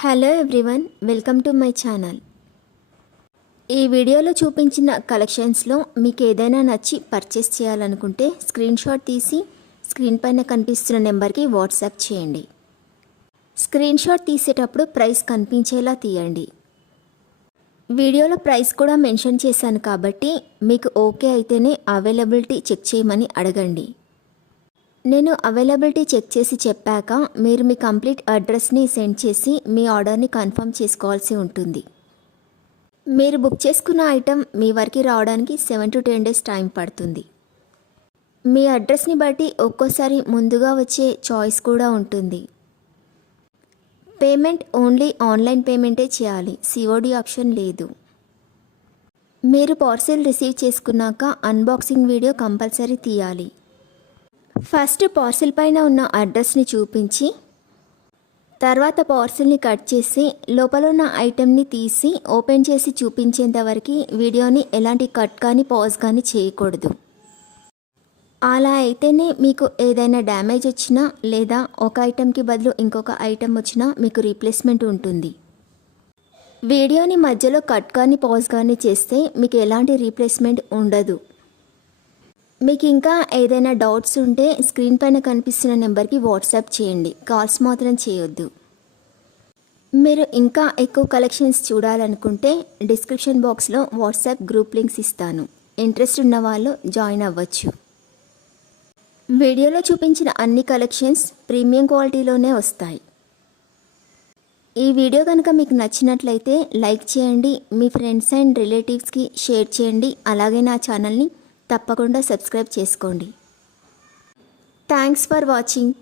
Hello everyone, welcome to my channel. ఈ వీడియోలో చూపించిన కలెక్షన్స్లో మీకు ఏదైనా నచ్చి పర్చేస్ చేయాలనుకుంటే స్క్రీన్ షాట్ తీసి స్క్రీన్ పైన కనిపిస్తున్న నెంబర్కి వాట్సాప్ చేయండి. స్క్రీన్ షాట్ తీసేటప్పుడు ప్రైస్ కనిపించేలా తీయండి. వీడియోలో ప్రైస్ కూడా మెన్షన్ చేశాను కాబట్టి మీకు ఓకే అయితేనే అవైలబిలిటీ చెక్ చేయమని అడగండి. నేను అవైలబిలిటీ చెక్ చేసి చెప్పాక మీరు మీ కంప్లీట్ అడ్రస్ని సెండ్ చేసి మీ ఆర్డర్ని కన్ఫర్మ్ చేసుకోవాల్సి ఉంటుంది. మీరు బుక్ చేసుకున్న ఐటెం మీ వరకు రావడానికి 7 to 10 days టైం పడుతుంది. మీ అడ్రస్ని బట్టి ఒక్కోసారి ముందుగా వచ్చే చాయిస్ కూడా ఉంటుంది. పేమెంట్ ఓన్లీ ఆన్లైన్ పేమెంటే చేయాలి, సిఓడి ఆప్షన్ లేదు. మీరు పార్సిల్ రిసీవ్ చేసుకున్నాక అన్బాక్సింగ్ వీడియో కంపల్సరీ తీయాలి. ఫస్ట్ పార్సిల్ పైన ఉన్న అడ్రస్ని చూపించి తర్వాత పార్సిల్ని కట్ చేసి లోపల ఉన్న ఐటెంని తీసి ఓపెన్ చేసి చూపించేంత వరకు వీడియోని ఎలాంటి కట్ కానీ పాజ్ కానీ చేయకూడదు. అలా అయితేనే మీకు ఏదైనా డ్యామేజ్ వచ్చినా లేదా ఒక ఐటెంకి బదులు ఇంకొక ఐటెం వచ్చినా మీకు రీప్లేస్మెంట్ ఉంటుంది. వీడియోని మధ్యలో కట్ కానీ పాజ్ కానీ చేస్తే మీకు ఎలాంటి రీప్లేస్మెంట్ ఉండదు. మీకు ఇంకా ఏదైనా డౌట్స్ ఉంటే స్క్రీన్ పైన కనిపిస్తున్న నెంబర్కి వాట్సాప్ చేయండి, కాల్స్ మాత్రం చేయొద్దు. మీరు ఇంకా ఎక్కువ కలెక్షన్స్ చూడాలనుకుంటే డిస్క్రిప్షన్ బాక్స్లో వాట్సాప్ గ్రూప్ లింక్స్ ఇస్తాను, ఇంట్రెస్ట్ ఉన్న వాళ్ళు జాయిన్ అవ్వచ్చు. వీడియోలో చూపించిన అన్ని కలెక్షన్స్ ప్రీమియం క్వాలిటీలోనే వస్తాయి. ఈ వీడియో కనుక మీకు నచ్చినట్లయితే లైక్ చేయండి, మీ ఫ్రెండ్స్ అండ్ రిలేటివ్స్కి షేర్ చేయండి. అలాగే నా ఛానల్ని తప్పకుండా సబ్స్క్రైబ్ చేసుకోండి. Thanks for watching.